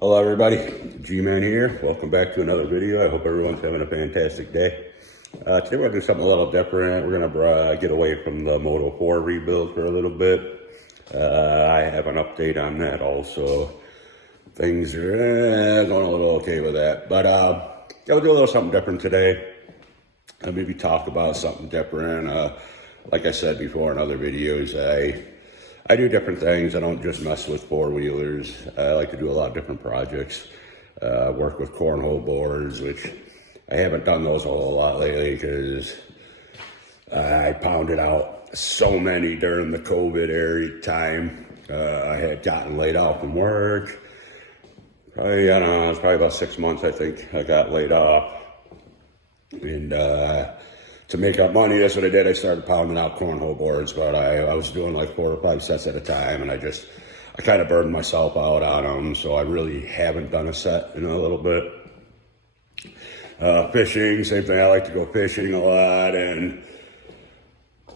Hello everybody, G-Man here. Welcome back to another video. I hope everyone's having a fantastic day. Today we're going to do something a little different. We're going to get away from the Moto 4 rebuild for a little bit. I have an update on that also. Things are going a little okay with that. But we'll do a little something different today. I'll maybe talk about something different. Like I said before in other videos, I do different things. I don't just mess with four-wheelers. I like to do a lot of different projects. Work with cornhole boards, which I haven't done those a whole lot lately because I pounded out so many during the COVID era time. I had gotten laid off from work. Probably, I don't know, it was probably about 6 months, I think, I got laid off. And to make up money, that's what I did. I started pounding out cornhole boards, but I was doing like 4 or 5 sets at a time, and I kind of burned myself out on them, so I really haven't done a set in a little bit. Fishing, same thing. I like to go fishing a lot, and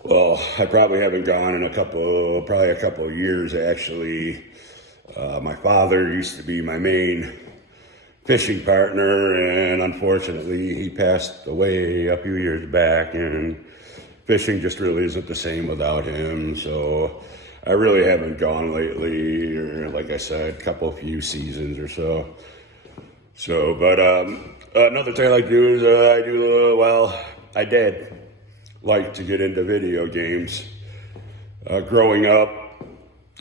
well, I probably haven't gone in probably a couple of years actually. My father used to be my main fishing partner, and unfortunately he passed away a few years back, and fishing just really isn't the same without him. So I really haven't gone lately, or like I said, few seasons or so. But another thing I like to do is I did like to get into video games. Growing up,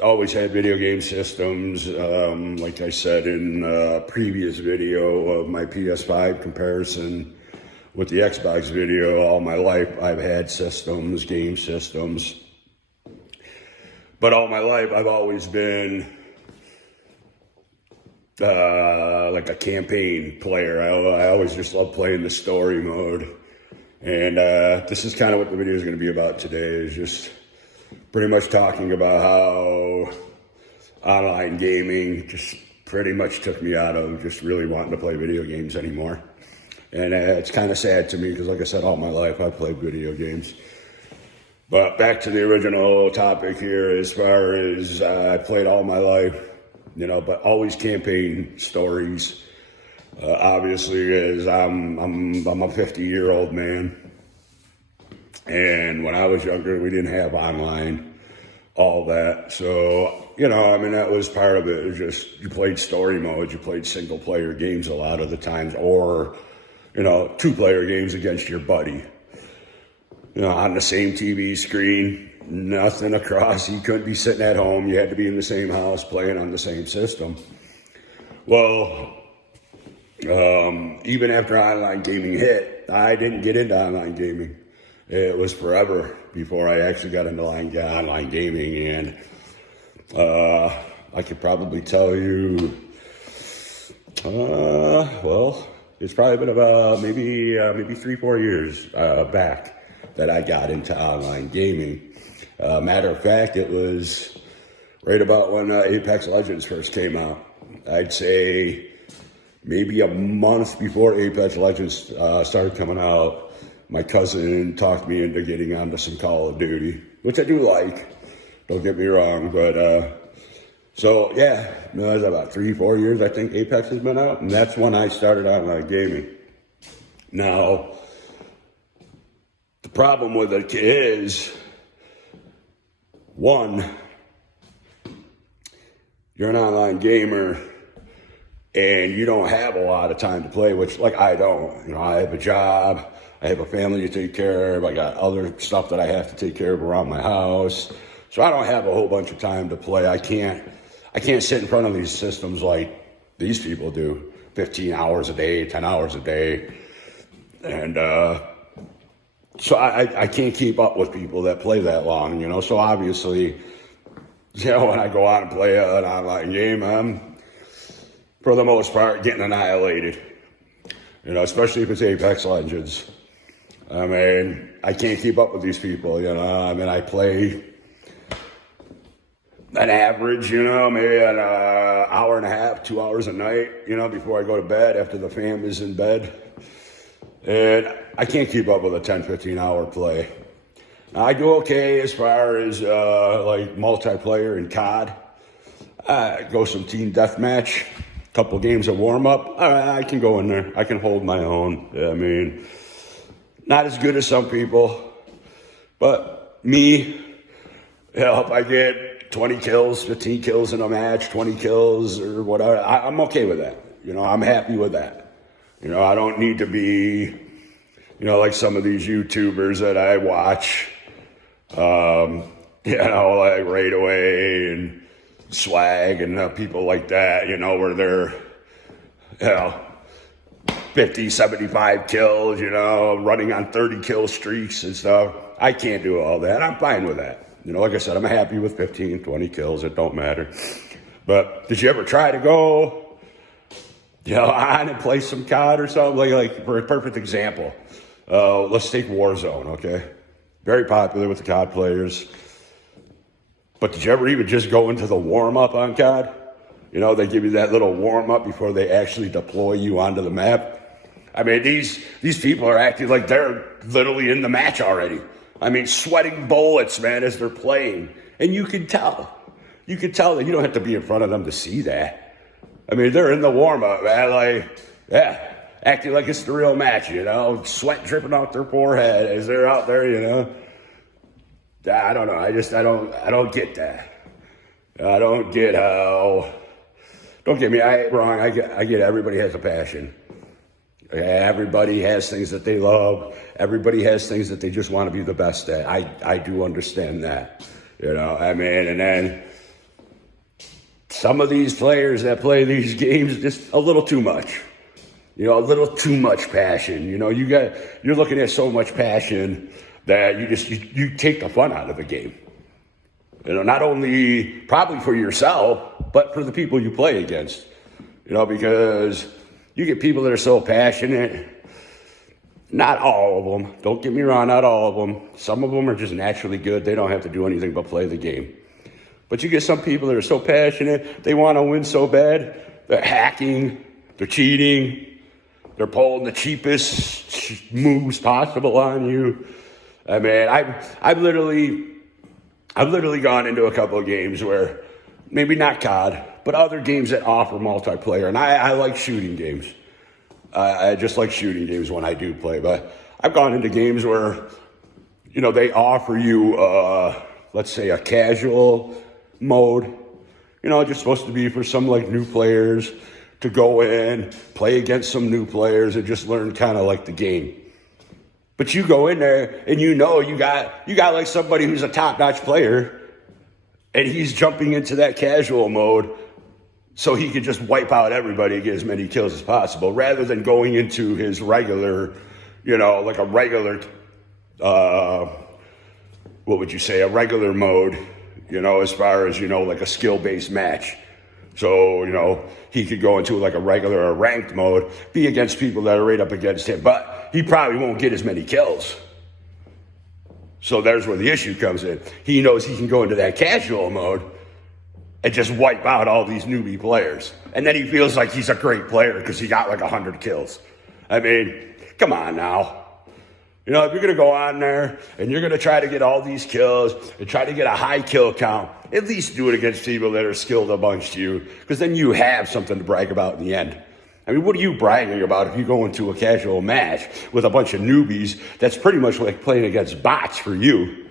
always had video game systems. Like I said in a previous video of my PS5 comparison with the Xbox video, all my life I've had systems, game systems. But all my life I've always been like a campaign player. I always just love playing the story mode. And this is kind of what the video is going to be about today, is just pretty much talking about how online gaming just pretty much took me out of just really wanting to play video games anymore. And it's kind of sad to me because, like I said, all my life I've played video games. But back to the original topic here, as far as I played all my life, but always campaign stories. Obviously, as I'm a 50-year-old man. And when I was younger, we didn't have online, all that. So, that was part of it. It was just, you played story modes, you played single player games a lot of the times, or, 2-player games against your buddy. On the same TV screen, nothing across. You couldn't be sitting at home. You had to be in the same house playing on the same system. Well, even after online gaming hit, I didn't get into online gaming. It was forever before I actually got into online gaming, and I could probably tell you, it's probably been about maybe 3-4 years back that I got into online gaming. Matter of fact, it was right about when Apex Legends first came out. I'd say maybe a month before Apex Legends started coming out. My cousin talked me into getting onto some Call of Duty, which I do like, don't get me wrong, but so yeah, it was about 3-4 years I think Apex has been out, and that's when I started online gaming. Now, the problem with it is, one, you're an online gamer and you don't have a lot of time to play, which, like, I don't. I have a job, I have a family to take care of, I got other stuff that I have to take care of around my house, so I don't have a whole bunch of time to play. I can't sit in front of these systems like these people do, 15 hours a day, 10 hours a day, and so I can't keep up with people that play that long, so obviously, when I go out and play an online game, I'm, for the most part, getting annihilated, especially if it's Apex Legends. I mean, I can't keep up with these people, I play an average, maybe an hour and a half, 2 hours a night, before I go to bed, after the fam is in bed. And I can't keep up with a 10, 15 hour play. Now, I do okay as far as like multiplayer and COD. Go some team deathmatch. couple games of warm-up, all right, I can go in there. I can hold my own. I mean, not as good as some people, but me, if I get 20 kills, 15 kills in a match, 20 kills or whatever, I'm okay with that. I'm happy with that. I don't need to be, like some of these YouTubers that I watch, like Right Away and Swag and people like that, where they're, 50, 75 kills, running on 30 kill streaks and stuff. I can't do all that. I'm fine with that. Like I said, I'm happy with 15, 20 kills. It don't matter. But did you ever try to go, on and play some COD or something? Like for a perfect example, let's take Warzone, okay? Very popular with the COD players. But did you ever even just go into the warm-up on COD? They give you that little warm-up before they actually deploy you onto the map. I mean, these people are acting like they're literally in the match already. I mean, sweating bullets, man, as they're playing. And you can tell. You can tell that you don't have to be in front of them to see that. I mean, they're in the warm-up, man, acting like it's the real match, sweat dripping off their forehead as they're out there, I don't know. I don't get that. I don't get how. Don't get me wrong. I get everybody has a passion. Everybody has things that they love. Everybody has things that they just want to be the best at. I do understand that. And then some of these players that play these games, just a little too much. A little too much passion. You're looking at so much passion that you take the fun out of the game. Not only probably for yourself, but for the people you play against. Because you get people that are so passionate. Not all of them. Don't get me wrong, not all of them. Some of them are just naturally good. They don't have to do anything but play the game. But you get some people that are so passionate. They want to win so bad. They're hacking. They're cheating. They're pulling the cheapest moves possible on you. I mean, I've literally gone into a couple of games where, maybe not COD, but other games that offer multiplayer. And I like shooting games. I just like shooting games when I do play. But I've gone into games where, they offer you, let's say, a casual mode. Just supposed to be for some new players to go in, play against some new players and just learn kind of like the game. But you go in there and you got like somebody who's a top-notch player and he's jumping into that casual mode so he can just wipe out everybody and get as many kills as possible rather than going into his regular, like a regular, what would you say, a regular mode, as far as, like a skill-based match. So, he could go into like a regular or ranked mode, be against people that are right up against him, but he probably won't get as many kills. So there's where the issue comes in. He knows he can go into that casual mode and just wipe out all these newbie players. And then he feels like he's a great player because he got like 100 kills. I mean, come on now. If you're going to go on there and you're going to try to get all these kills and try to get a high kill count, at least do it against people that are skilled amongst you, because then you have something to brag about in the end. I mean, what are you bragging about if you go into a casual match with a bunch of newbies that's pretty much like playing against bots for you?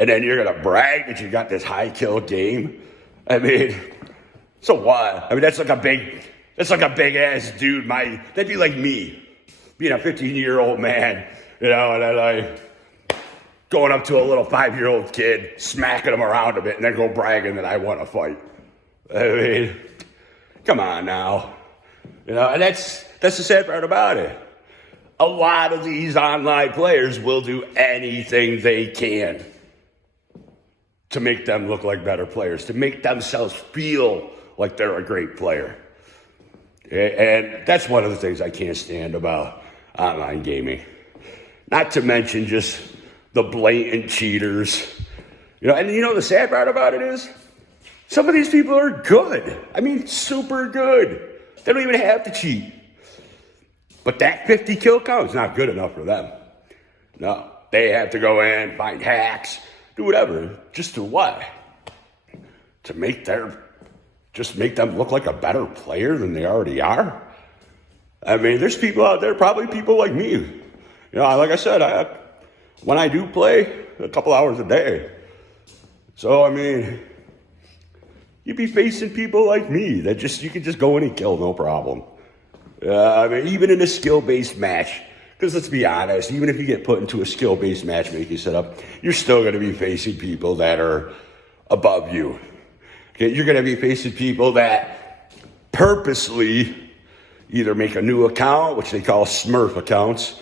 And then you're going to brag that you got this high kill game? I mean, so what? I mean, that's like a big ass dude. That'd be like me, being a 15-year-old man, and then going up to a little 5-year-old kid, smacking him around a bit, and then go bragging that I won a fight. I mean, come on now. And that's the sad part about it. A lot of these online players will do anything they can to make them look like better players, to make themselves feel like they're a great player. And that's one of the things I can't stand about online gaming. Not to mention just the blatant cheaters. And the sad part about it is some of these people are good. I mean, super good. They don't even have to cheat. But that 50 kill count is not good enough for them. No, they have to go in, find hacks, do whatever. Just to what? To make their just make them look like a better player than they already are? I mean, there's people out there, probably people like me. You know, like I said, when I do play, a couple hours a day. So, I mean, you'd be facing people like me that you can just go in and kill, no problem. I mean, even in a skill-based match, because let's be honest, even if you get put into a skill-based matchmaking setup, you're still going to be facing people that are above you. Okay, you're going to be facing people that purposely either make a new account, which they call Smurf accounts,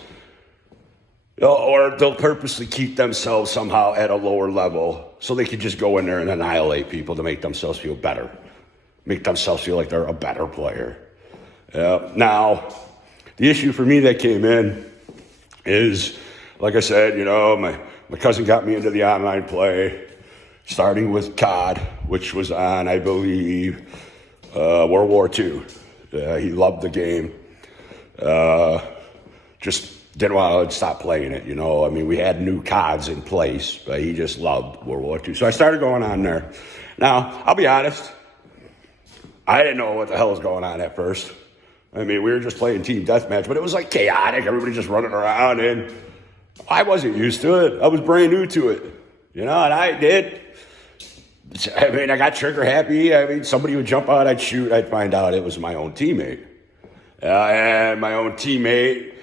or they'll purposely keep themselves somehow at a lower level so they can just go in there and annihilate people to make themselves feel better, make themselves feel like they're a better player. Now, the issue for me that came in is, like I said, you know, my cousin got me into the online play, starting with COD, which was on, I believe, World War II. He loved the game. Just didn't want to stop playing it, you know. I mean, we had new CODs in place, but he just loved World War II. So I started going on there. Now, I'll be honest, I didn't know what the hell was going on at first. I mean, we were just playing team deathmatch, but it was like chaotic. Everybody just running around, and I wasn't used to it. I was brand new to it, you know, and I got trigger happy. I mean, somebody would jump out, I'd shoot, I'd find out it was my own teammate. And my own teammate,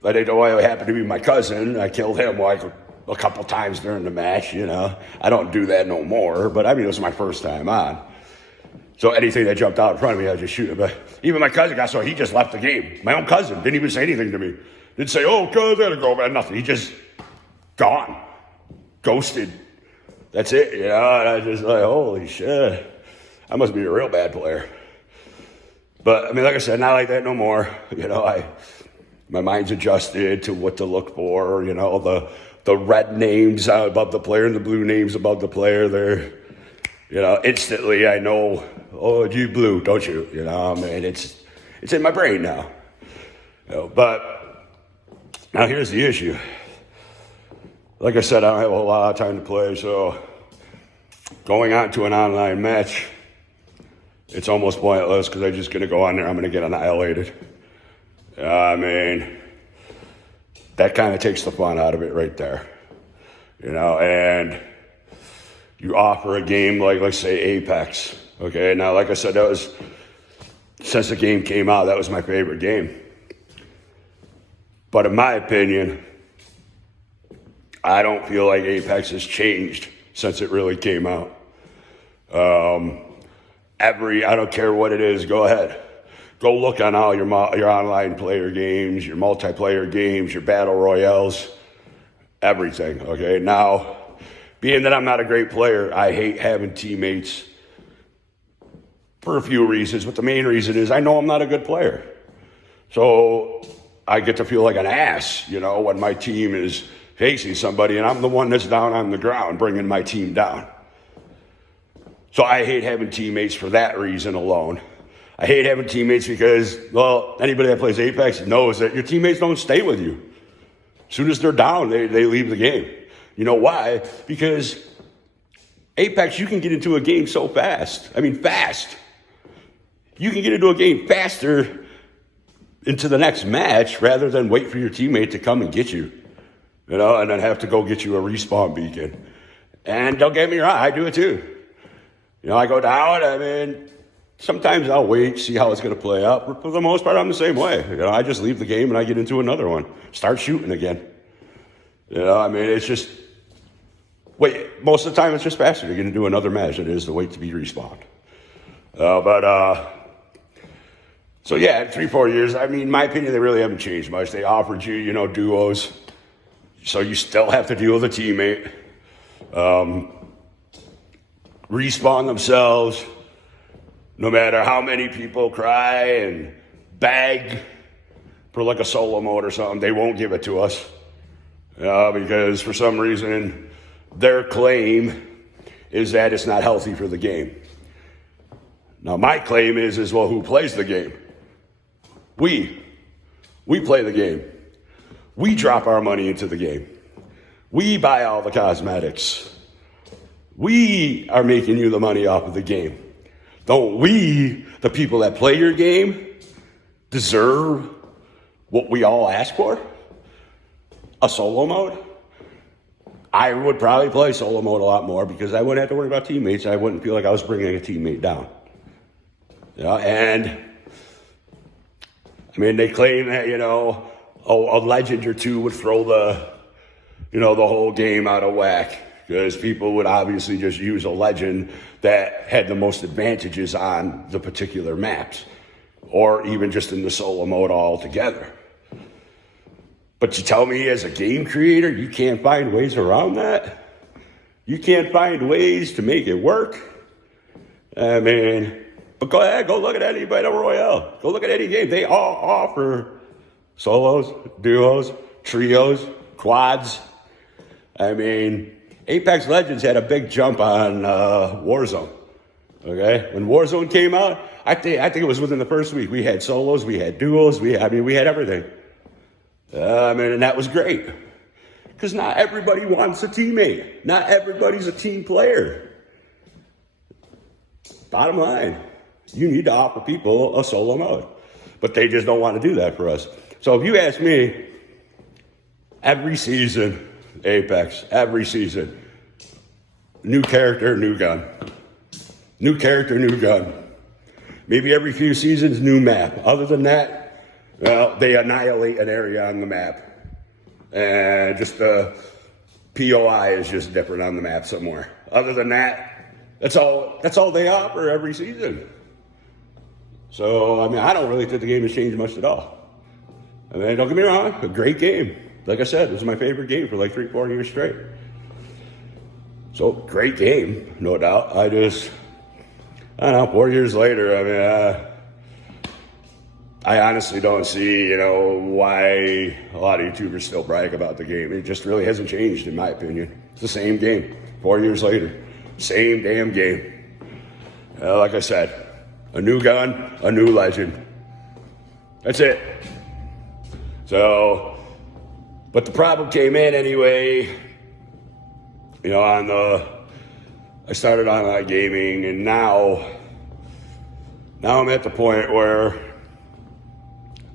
but it happened to be my cousin. I killed him like a couple times during the match, you know. I don't do that no more, but I mean, it was my first time on. So anything that jumped out in front of me, I just shoot it. But even my cousin got so he just left the game. My own cousin didn't even say anything to me. Didn't say, oh, cuz, I gotta go, man, nothing. He just gone, ghosted. That's it, you know. And I just like, holy shit, I must be a real bad player. But I mean, like I said, not like that no more. You know, my mind's adjusted to what to look for. You know, the red names above the player and the blue names above the player. They're, you know, instantly I know. Oh, you blue, don't you? You know, I mean, it's in my brain now. You know, but now here's the issue. Like I said, I don't have a lot of time to play, so going on to an online match, it's almost pointless because I'm just going to go on there. I'm going to get annihilated. I mean, that kind of takes the fun out of it right there. You know, and you offer a game like, let's say, Apex. Okay, now, like I said, that was, since the game came out, that was my favorite game. But in my opinion, I don't feel like Apex has changed since it really came out. I don't care what it is, go ahead. Go look on all your online player games, your multiplayer games, your battle royales, everything, okay? Now, being that I'm not a great player, I hate having teammates for a few reasons, but the main reason is I know I'm not a good player. So I get to feel like an ass, you know, when my team is facing somebody and I'm the one that's down on the ground bringing my team down. So I hate having teammates for that reason alone. I hate having teammates because, well, anybody that plays Apex knows that your teammates don't stay with you. As soon as they're down, they leave the game. You know why? Because Apex, you can get into a game so fast. I mean, fast. You can get into a game faster into the next match rather than wait for your teammate to come and get you. You know, and then have to go get you a respawn beacon. And don't get me wrong, I do it too. You know, I go down, I mean, sometimes I'll wait, see how it's going to play out. But for the most part, I'm the same way. You know, I just leave the game and I get into another one. Start shooting again. You know, I mean, it's just, most of the time it's just faster to get into another match than it is to wait to be respawned. So yeah, 3-4 years, I mean, in my opinion, they really haven't changed much. They offered you, you know, duos. So you still have to deal with a teammate. Respawn themselves. No matter how many people cry and beg for like a solo mode or something, they won't give it to us. Because for some reason, their claim is that it's not healthy for the game. Now, my claim is well, who plays the game? We play the game. We drop our money into the game. We buy all the cosmetics. We are making you the money off of the game. Don't we, the people that play your game, deserve what we all ask for? A solo mode? I would probably play solo mode a lot more because I wouldn't have to worry about teammates. I wouldn't feel like I was bringing a teammate down. And I mean, they claim that, a legend or two would throw the whole game out of whack because people would obviously just use a legend that had the most advantages on the particular maps or even just in the solo mode altogether. But you tell me as a game creator, you can't find ways around that? You can't find ways to make it work? I mean, but go ahead, go look at any Battle Royale. Go look at any game. They all offer solos, duos, trios, quads. I mean, Apex Legends had a big jump on Warzone. Okay? When Warzone came out, I think it was within the first week. We had solos, we had duos, we had everything. And that was great. Because not everybody wants a teammate. Not everybody's a team player. Bottom line, you need to offer people a solo mode. But they just don't want to do that for us. So if you ask me, every season, Apex, every season, new character, new gun. New character, new gun. Maybe every few seasons, new map. Other than that, well, they annihilate an area on the map. And just the POI is just different on the map somewhere. Other than that, that's all they offer every season. So, I mean, I don't really think the game has changed much at all. I mean, don't get me wrong, a great game. Like I said, this is my favorite game for like 3-4 years straight. So, great game, no doubt. I don't know, 4 years later, I mean, I honestly don't see, why a lot of YouTubers still brag about the game. It just really hasn't changed, in my opinion. It's the same game, 4 years later. Same damn game. Like I said, a new gun, a new legend. That's it. So, but the problem came in anyway, I started online gaming, and now I'm at the point where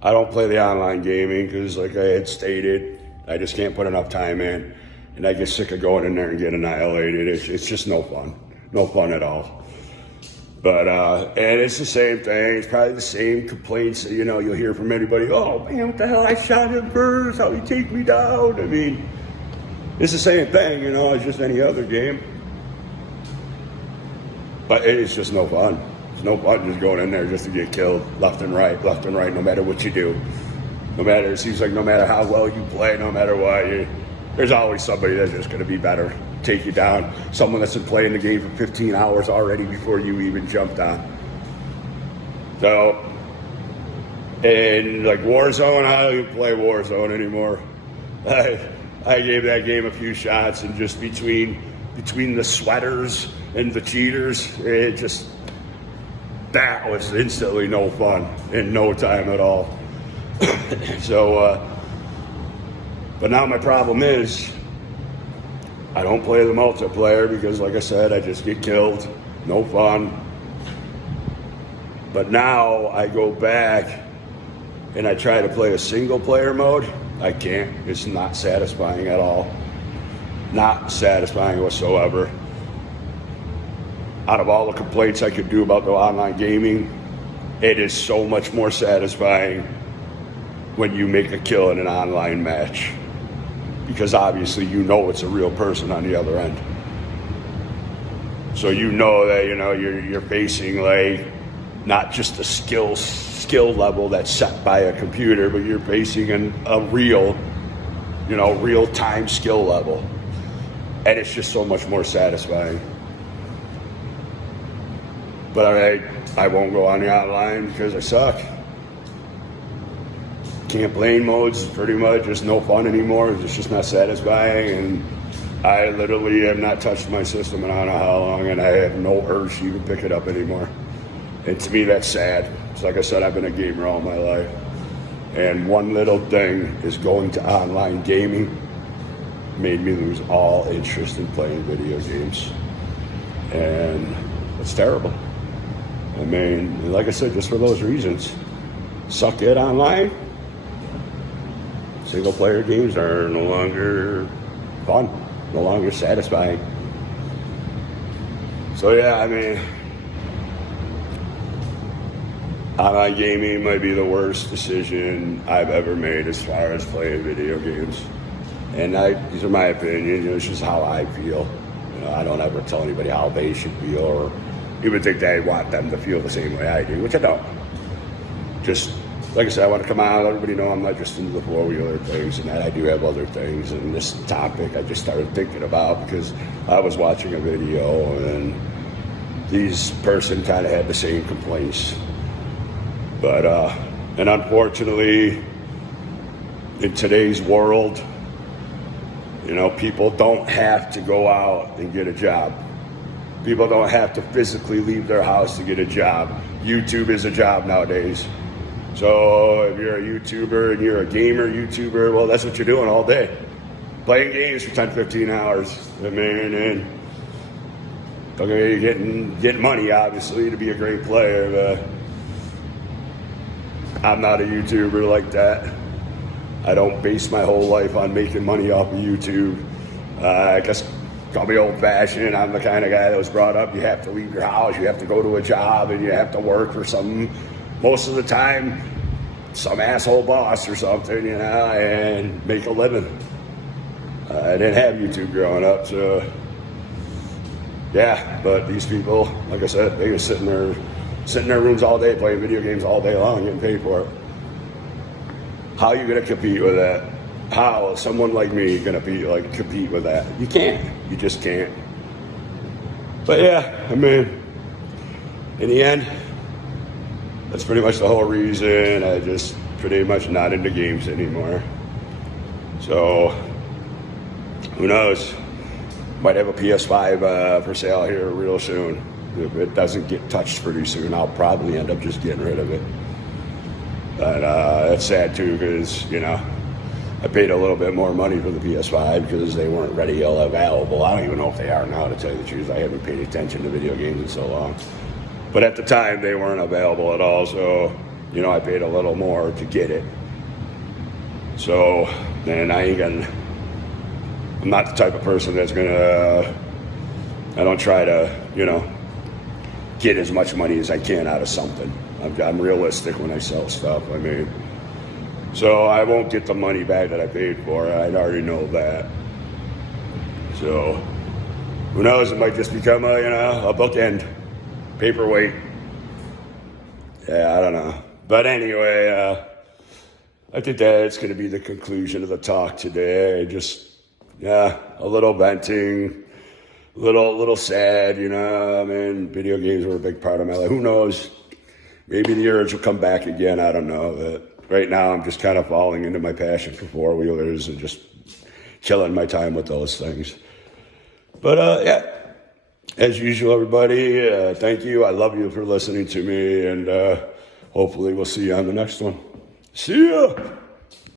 I don't play the online gaming because, like I had stated, I just can't put enough time in, and I get sick of going in there and getting annihilated. It's just no fun at all. But and it's the same thing. It's probably the same complaints that, you'll hear from anybody. Oh man, what the hell? I shot him first. How he take me down? I mean, it's the same thing. It's just any other game. But it's just no fun. It's no fun just going in there just to get killed left and right, no matter what you do. It seems like no matter how well you play, no matter what, there's always somebody that's just going to be better, take you down. Someone that's been playing the game for 15 hours already before you even jumped on. So, and like Warzone, I don't even play Warzone anymore. I gave that game a few shots, and just between the sweaters and the cheaters, that was instantly no fun in no time at all. So, but now my problem is I don't play the multiplayer because, like I said, I just get killed. No fun. But now I go back and I try to play a single player mode. I can't. It's not satisfying at all. Not satisfying whatsoever. Out of all the complaints I could do about the online gaming, it is so much more satisfying when you make a kill in an online match. Because obviously it's a real person on the other end. So that you're facing like not just a skill level that's set by a computer, but you're facing a real time skill level. And it's just so much more satisfying. But I won't go on the online because I suck. Campaign mode's pretty much just no fun anymore. It's just not satisfying, and I literally have not touched my system in I don't know how long, and I have no urge to even pick it up anymore. And to me, that's sad. It's like I said, I've been a gamer all my life, and one little thing is going to online gaming made me lose all interest in playing video games, and it's terrible. I mean, like I said, just for those reasons, suck it online. Single player games are no longer fun, no longer satisfying. So yeah, I mean, online gaming might be the worst decision I've ever made as far as playing video games. And these are my opinions, it's just how I feel. I don't ever tell anybody how they should feel or even think that I want them to feel the same way I do, which I don't. Just, like I said, I want to come out, let everybody know I'm not just into the four-wheeler things and that I do have other things. And this topic I just started thinking about because I was watching a video and these person kind of had the same complaints. But, and unfortunately, in today's world, people don't have to go out and get a job. People don't have to physically leave their house to get a job. YouTube is a job nowadays. So if you're a YouTuber and you're a gamer YouTuber, well, that's what you're doing all day. Playing games for 10, 15 hours. I mean, and okay, you're getting money, obviously, to be a great player, but I'm not a YouTuber like that. I don't base my whole life on making money off of YouTube. I guess call me old-fashioned. I'm the kind of guy that was brought up, you have to leave your house, you have to go to a job, and you have to work for some, most of the time, some asshole boss or something, and make a living. I didn't have YouTube growing up, so yeah, but these people, like I said, they just sit in their rooms all day, playing video games all day long, getting paid for it. How are you going to compete with that? How is someone like me going to compete with that? You can't. You just can't. But yeah, I mean, in the end, that's pretty much the whole reason. I just pretty much not into games anymore. So, who knows? Might have a PS5 for sale here real soon. If it doesn't get touched pretty soon, I'll probably end up just getting rid of it. But it's sad too because, I paid a little bit more money for the PS5 because they weren't ready or available. I don't even know if they are now, to tell you the truth. I haven't paid attention to video games in so long. But at the time, they weren't available at all, so, I paid a little more to get it. So, then I'm not the type of person that's I don't try to, get as much money as I can out of something. I'm realistic when I sell stuff. I mean, so I won't get the money back that I paid for it. I already know that. So who knows? It might just become a bookend, paperweight. Yeah, I don't know. But anyway, I think that's going to be the conclusion of the talk today. Just a little venting. Little sad, I mean, video games were a big part of my life. Who knows? Maybe the urge will come back again. I don't know. But right now, I'm just kind of falling into my passion for four-wheelers and just killing my time with those things. But, yeah, as usual, everybody, thank you. I love you for listening to me, and hopefully we'll see you on the next one. See ya!